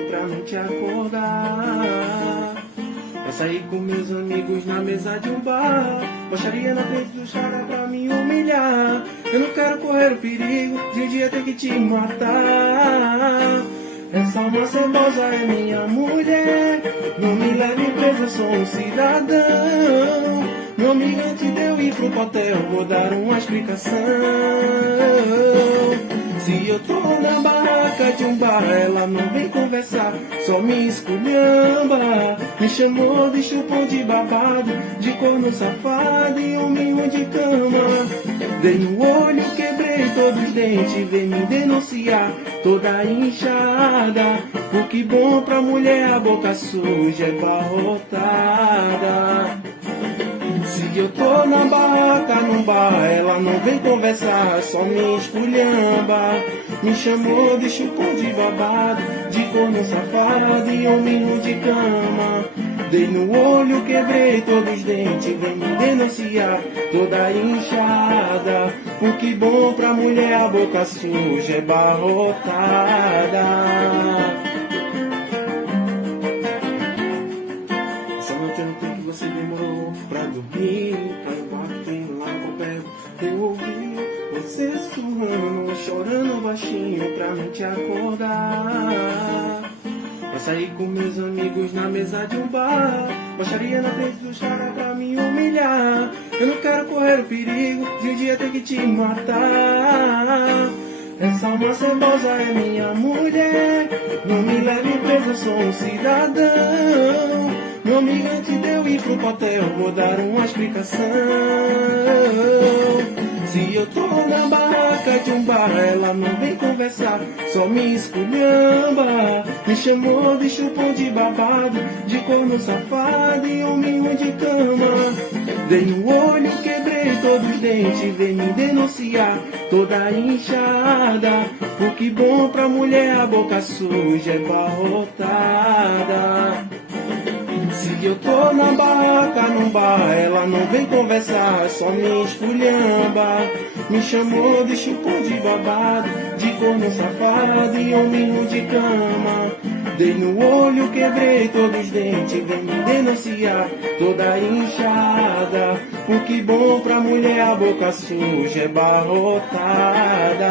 baixinho pra não te acordar. Pra sair com meus amigos na mesa de um bar, baixaria na frente do cara pra me humilhar. Eu não quero correr o perigo de um dia ter que te matar. Essa alma cebosa é minha mulher, não me leve presa, sou um cidadão. Meu amigo, antes de eu ir pro hotel, vou dar uma explicação. Se eu tô na barraca de um bar, ela não vem conversar, só me esculhamba. Me chamou de chupão de babado, de corno safado e hominho de cama. Dei no olho, quebrei todos os dentes, vem me denunciar, toda inchada. Porque bom pra mulher, a boca suja é barrotada. Se eu tô na barraca, num bar, ela não vem conversar, só me esculhamba. Me chamou de chupão de babado, de corno safado e hominho de cama. Dei no olho, quebrei todos os dentes, vem me denunciar, toda inchada. Porque bom pra mulher, a boca suja é barrotada. Essa noite eu não tenho que você demorou pra dormir, pra ir embora, tem lá por perto. Eu ouvi você sussurrando, chorando baixinho pra não te acordar. Pra sair com meus amigos na mesa de um bar, baixaria na frente dos caras pra me humilhar. Eu não quero correr o perigo de um dia ter que te matar. Essa alma cebosa é minha mulher, não me leve presa, sou um cidadão. Meu amigo, antes de eu ir pro hotel, vou dar uma explicação. Se eu tô na barraca de um bar, ela não vem conversar, só me esculhamba. Me chamou de chupão de babado, de corno safado e hominho de cama. Dei no olho, quebrei todos os dentes, vem me denunciar, toda inchada. Porque bom pra mulher, a boca suja é barrotada. Se eu tô na barraca, num bar, ela não vem conversar, só me esculhamba. Me chamou de chupão de babado, de corno safado e hominho de cama. Dei no olho, quebrei todos os dentes, vem me denunciar, toda inchada. Porque bom pra mulher, a boca suja é barrotada.